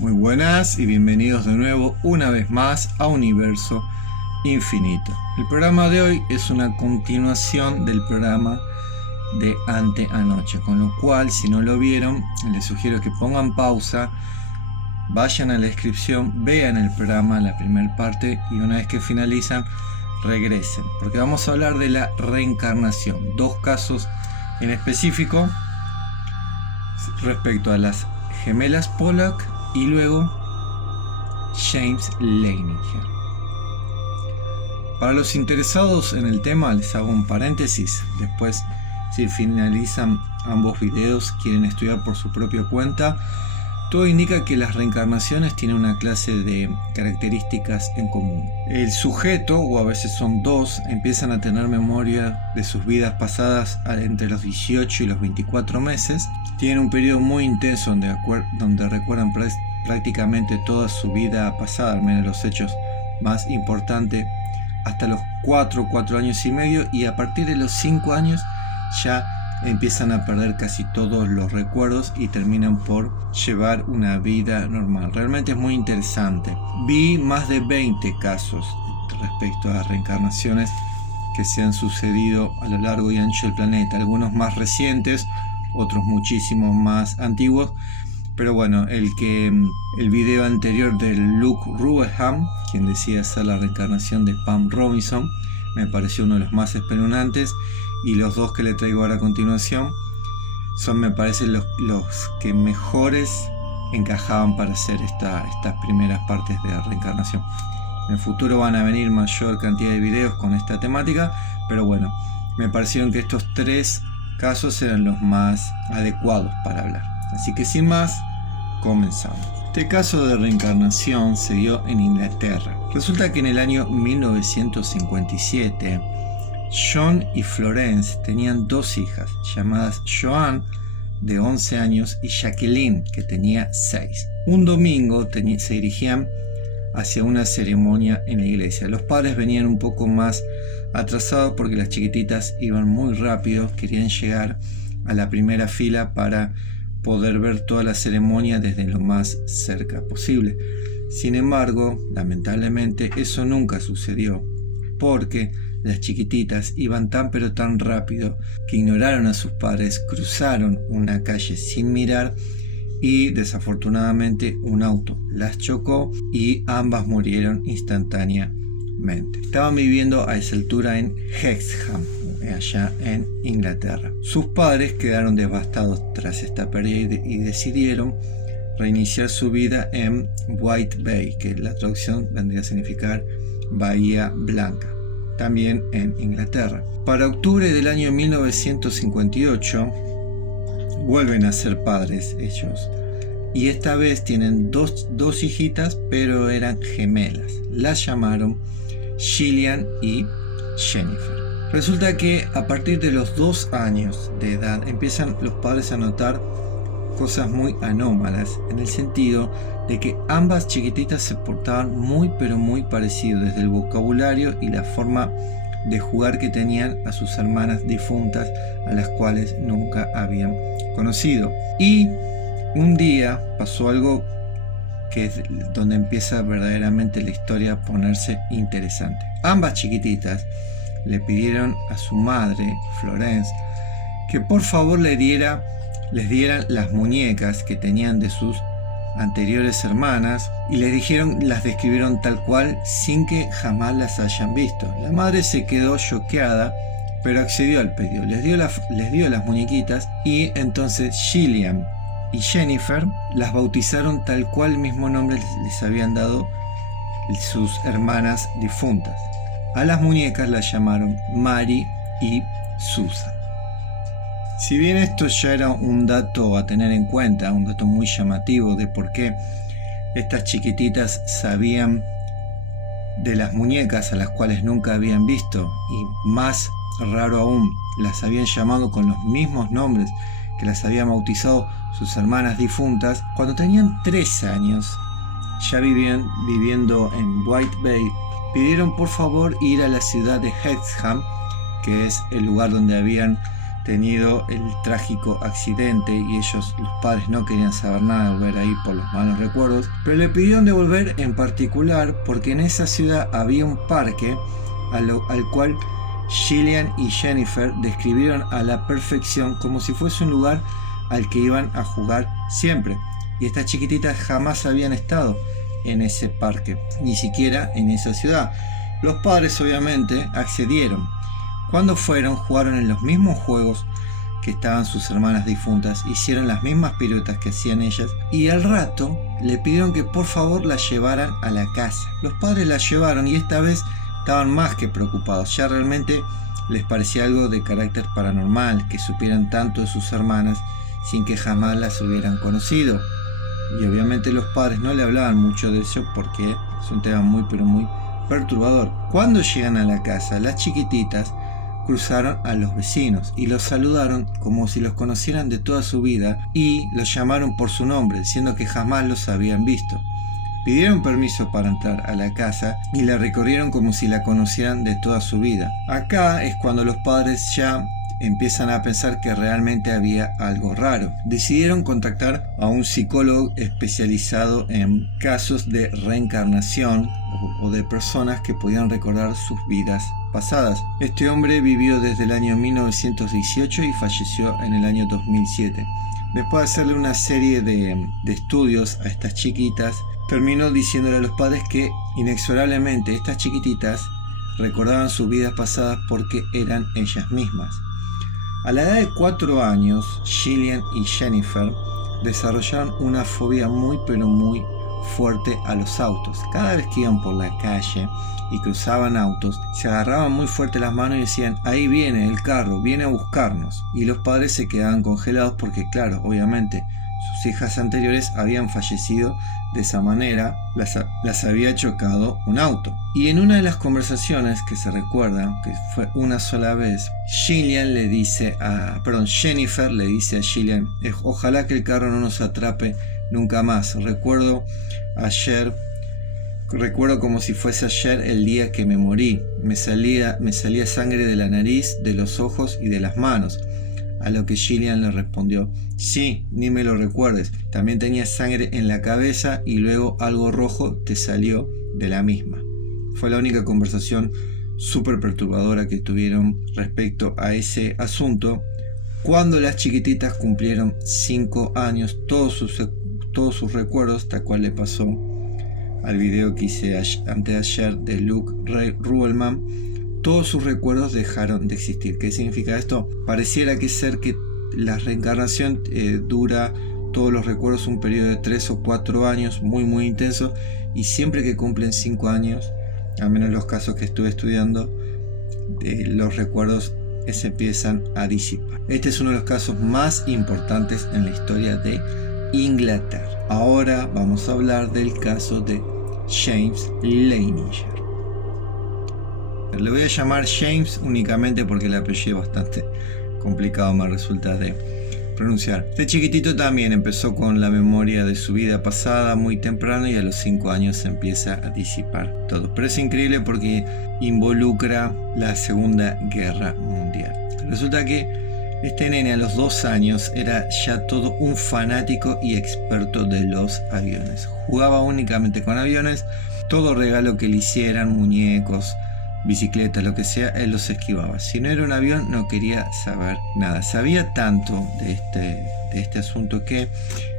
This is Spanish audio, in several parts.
Muy buenas y bienvenidos de nuevo una vez más a Universo Infinito. El programa de hoy es una continuación del programa de anteanoche, con lo cual si no lo vieron les sugiero que pongan pausa, vayan a la descripción, vean el programa, la primera parte, y una vez que finalizan regresen, porque vamos a hablar de la reencarnación, dos casos en específico respecto a las gemelas Pollack y luego James Leininger. Para los interesados en el tema les hago un paréntesis. Después, si finalizan ambos videos, quieren estudiar por su propia cuenta, todo indica que las reencarnaciones tienen una clase de características en común. El sujeto, o a veces son dos, empiezan a tener memoria de sus vidas pasadas entre los 18 y los 24 meses. Tienen un periodo muy intenso donde recuerdan prácticamente toda su vida pasada, al menos los hechos más importantes, hasta los 4 años y medio, y a partir de los 5 años ya empiezan a perder casi todos los recuerdos y terminan por llevar una vida normal. Realmente es muy interesante. Vi más de 20 casos respecto a reencarnaciones que se han sucedido a lo largo y ancho del planeta, algunos más recientes, otros muchísimo más antiguos, pero bueno, el video anterior de Luke Rubenham, quien decía ser la reencarnación de Pam Robinson, me pareció uno de los más espeluznantes, y los dos que le traigo ahora a continuación son, me parece, los que mejores encajaban para hacer estas primeras partes de la reencarnación. En el futuro van a venir mayor cantidad de videos con esta temática, pero bueno, me parecieron que estos tres casos eran los más adecuados para hablar. Así que sin más, comenzamos. Este caso de reencarnación se dio en Inglaterra. Resulta que en el año 1957, John y Florence tenían dos hijas, llamadas Joan, de 11 años, y Jacqueline, que tenía 6. Un domingo se dirigían hacia una ceremonia en la iglesia. Los padres venían un poco más atrasados porque las chiquititas iban muy rápido, querían llegar a la primera fila para poder ver toda la ceremonia desde lo más cerca posible. Sin embargo, lamentablemente eso nunca sucedió, porque las chiquititas iban tan pero tan rápido que ignoraron a sus padres, cruzaron una calle sin mirar y desafortunadamente un auto las chocó y ambas murieron instantáneamente. Estaban viviendo a esa altura en Hexham, allá en Inglaterra. Sus padres quedaron devastados tras esta pérdida y decidieron reiniciar su vida en White Bay, que la traducción vendría a significar Bahía Blanca, también en Inglaterra. Para octubre del año 1958 vuelven a ser padres ellos, y esta vez tienen dos hijitas, pero eran gemelas. Las llamaron Gillian y Jennifer. Resulta que a partir de los 2 años de edad empiezan los padres a notar cosas muy anómalas, en el sentido de que ambas chiquititas se portaban muy pero muy parecido, desde el vocabulario y la forma de jugar que tenían a sus hermanas difuntas, a las cuales nunca habían conocido. Y un día pasó algo que es donde empieza verdaderamente la historia a ponerse interesante. Ambas chiquititas le pidieron a su madre, Florence, que por favor les dieran las muñecas que tenían de sus anteriores hermanas, y las describieron tal cual sin que jamás las hayan visto. La madre se quedó choqueada, pero accedió al pedido. Les dio las muñequitas, y entonces Gillian y Jennifer las bautizaron tal cual el mismo nombre les habían dado sus hermanas difuntas. A las muñecas las llamaron Mary y Susan. Si bien esto ya era un dato a tener en cuenta, un dato muy llamativo de por qué estas chiquititas sabían de las muñecas a las cuales nunca habían visto, y más raro aún, las habían llamado con los mismos nombres que las habían bautizado sus hermanas difuntas, cuando tenían 3 años, ya viviendo en White Bay, pidieron por favor ir a la ciudad de Hexham, que es el lugar donde habían tenido el trágico accidente y ellos, los padres, no querían saber nada de volver ahí por los malos recuerdos, pero le pidieron de volver en particular porque en esa ciudad había un parque al cual Gillian y Jennifer describieron a la perfección como si fuese un lugar al que iban a jugar siempre. Y estas chiquititas jamás habían estado en ese parque, ni siquiera en esa ciudad. Los padres obviamente accedieron. Cuando fueron, jugaron en los mismos juegos que estaban sus hermanas difuntas, hicieron las mismas piruetas que hacían ellas y al rato le pidieron que por favor la llevaran a la casa. Los padres la llevaron y esta vez estaban más que preocupados. Ya realmente les parecía algo de carácter paranormal que supieran tanto de sus hermanas sin que jamás las hubieran conocido. Y obviamente los padres no le hablaban mucho de eso porque es un tema muy pero muy perturbador. Cuando llegan a la casa, las chiquititas cruzaron a los vecinos y los saludaron como si los conocieran de toda su vida y los llamaron por su nombre, diciendo que jamás los habían visto. Pidieron permiso para entrar a la casa y la recorrieron como si la conocieran de toda su vida. Acá es cuando los padres ya empiezan a pensar que realmente había algo raro. Decidieron contactar a un psicólogo especializado en casos de reencarnación o de personas que podían recordar sus vidas pasadas. Este hombre vivió desde el año 1918 y falleció en el año 2007. Después de hacerle una serie de estudios a estas chiquitas, terminó diciéndole a los padres que inexorablemente estas chiquititas recordaban sus vidas pasadas porque eran ellas mismas. A la edad de 4 años, Gillian y Jennifer desarrollaron una fobia muy pero muy fuerte a los autos. Cada vez que iban por la calle y cruzaban autos, se agarraban muy fuerte las manos y decían: ahí viene el carro, viene a buscarnos. Y los padres se quedaban congelados porque, claro, obviamente sus hijas anteriores habían fallecido de esa manera, las había chocado un auto. Y en una de las conversaciones que se recuerdan, que fue una sola vez, Jennifer le dice a Gillian: ojalá que el carro no nos atrape nunca más. Recuerdo como si fuese ayer el día que me morí. Me salía sangre de la nariz, de los ojos y de las manos. A lo que Gillian le respondió: sí, ni me lo recuerdes. También tenía sangre en la cabeza y luego algo rojo te salió de la misma. Fue la única conversación súper perturbadora que tuvieron respecto a ese asunto. Cuando las chiquititas cumplieron 5 años, todos sus recuerdos, tal cual le pasó al video que hice anteayer de Luke Ruhlmann, todos sus recuerdos dejaron de existir. ¿Qué significa esto? Pareciera que la reencarnación dura todos los recuerdos un periodo de 3 o 4 años muy muy intenso, y siempre que cumplen 5 años, al menos en los casos que estuve estudiando, los recuerdos se empiezan a disipar. Este es uno de los casos más importantes en la historia de Inglaterra. Ahora vamos a hablar del caso de James Leininger. Le voy a llamar James únicamente porque el apellido es bastante complicado, me resulta de pronunciar. Este chiquitito también empezó con la memoria de su vida pasada muy temprano y a los 5 años se empieza a disipar todo. Pero es increíble porque involucra la Segunda Guerra Mundial. Resulta que este nene a los 2 años era ya todo un fanático y experto de los aviones. Jugaba únicamente con aviones. Todo regalo que le hicieran, muñecos, bicicletas, lo que sea, él los esquivaba. Si no era un avión, no quería saber nada. Sabía tanto de este asunto que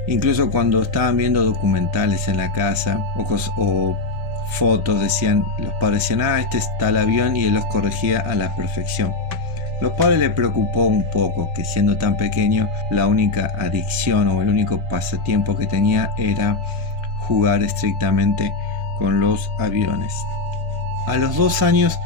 incluso cuando estaban viendo documentales en la casa o fotos, los padres decían: este es tal avión, y él los corregía a la perfección. Los padres le preocupó un poco que, siendo tan pequeño, la única adicción o el único pasatiempo que tenía era jugar estrictamente con los aviones. A los 2 años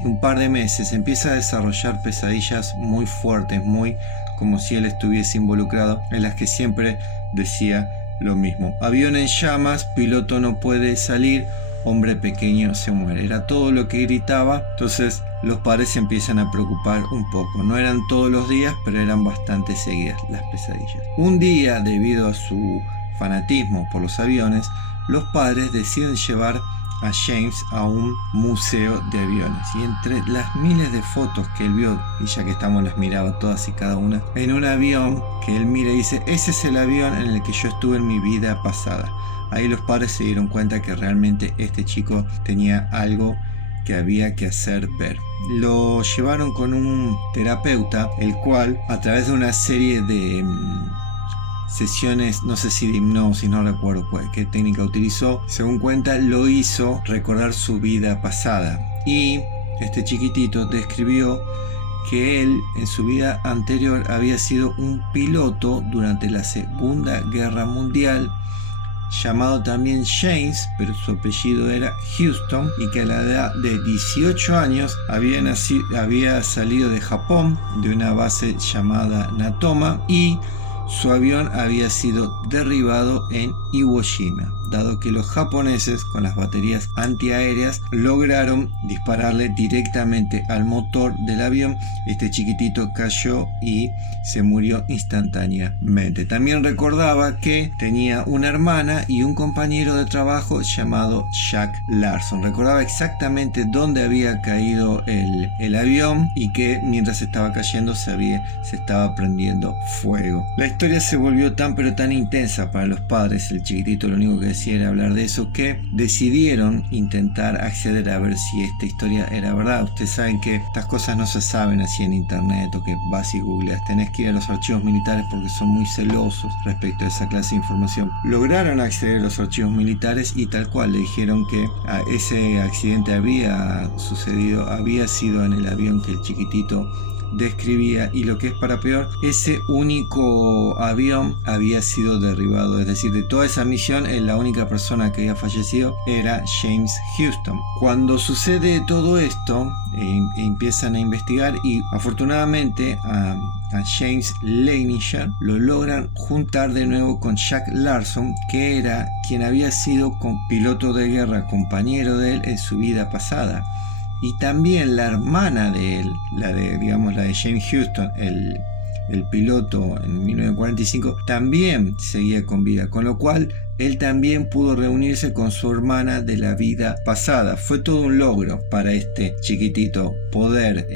y un par de meses empieza a desarrollar pesadillas muy fuertes, muy como si él estuviese involucrado, en las que siempre decía lo mismo: avión en llamas, piloto no puede salir, hombre pequeño se muere. Era todo lo que gritaba. Entonces los padres se empiezan a preocupar un poco. No eran todos los días, pero eran bastante seguidas las pesadillas. Un día, debido a su fanatismo por los aviones, los padres deciden llevar a James a un museo de aviones, y entre las miles de fotos que él vio, y ya que estamos las miraba todas y cada una, en un avión que él mira y dice: ese es el avión en el que yo estuve en mi vida pasada. Ahí los padres se dieron cuenta que realmente este chico tenía algo que había que hacer ver. Lo llevaron con un terapeuta, el cual, a través de una serie de sesiones, no sé si de hipnosis, no recuerdo qué técnica utilizó, según cuenta, lo hizo recordar su vida pasada. Y este chiquitito describió que él en su vida anterior había sido un piloto durante la Segunda Guerra Mundial, llamado también James, pero su apellido era Houston, y que a la edad de 18 años había salido de Japón, de una base llamada Natoma, y su avión había sido derribado en Iwo Jima, dado que los japoneses, con las baterías antiaéreas, lograron dispararle directamente al motor del avión. Este chiquitito cayó y se murió instantáneamente. También recordaba que tenía una hermana y un compañero de trabajo llamado Jack Larson. Recordaba exactamente dónde había caído el avión, y que mientras estaba cayendo se estaba prendiendo fuego. La historia se volvió tan pero tan intensa para los padres. El chiquitito lo único que decía era hablar de eso, que decidieron intentar acceder a ver si esta historia era verdad. Ustedes saben que estas cosas no se saben así en internet, o que vas y googleas. Tenés que ir a los archivos militares porque son muy celosos respecto a esa clase de información. Lograron acceder a los archivos militares y tal cual le dijeron que ese accidente había sido en el avión que el chiquitito describía, y lo que es para peor, ese único avión había sido derribado. Es decir, de toda esa misión, la única persona que había fallecido era James Houston. Cuando sucede todo esto, empiezan a investigar, y afortunadamente a James Leininger lo logran juntar de nuevo con Jack Larson, que era quien había sido piloto de guerra, compañero de él en su vida pasada. Y también la hermana de él, la de James Houston, el piloto en 1945, también seguía con vida, con lo cual él también pudo reunirse con su hermana de la vida pasada. Fue todo un logro para este chiquitito poder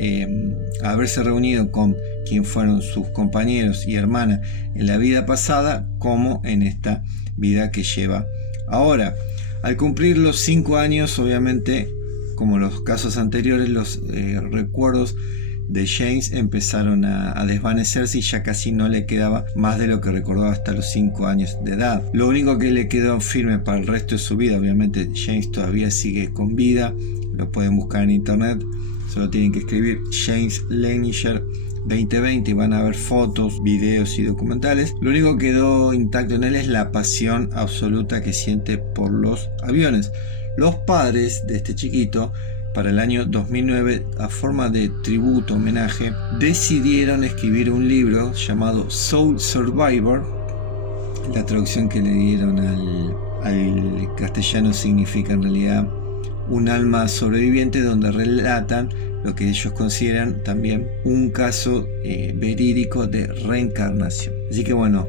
haberse reunido con quien fueron sus compañeros y hermana en la vida pasada, como en esta vida que lleva ahora. Al cumplir los 5 años, obviamente, como los casos anteriores, los recuerdos de James empezaron a desvanecerse, y ya casi no le quedaba más de lo que recordaba hasta los 5 años de edad. Lo único que le quedó firme para el resto de su vida, obviamente James todavía sigue con vida, lo pueden buscar en internet, solo tienen que escribir James Leininger 2020 y van a ver fotos, videos y documentales. Lo único que quedó intacto en él es la pasión absoluta que siente por los aviones. Los padres de este chiquito, para el año 2009, a forma de tributo, homenaje, decidieron escribir un libro llamado Soul Survivor. La traducción que le dieron al castellano significa en realidad un alma sobreviviente, donde relatan lo que ellos consideran también un caso verídico de reencarnación. Así que bueno,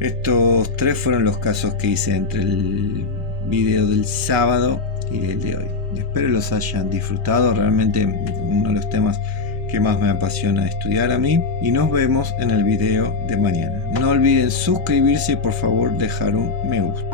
estos 3 fueron los casos que hice entre el video del sábado y el de hoy. Espero los hayan disfrutado. Realmente uno de los temas que más me apasiona estudiar a mí, y nos vemos en el video de mañana. No olviden suscribirse y por favor dejar un me gusta.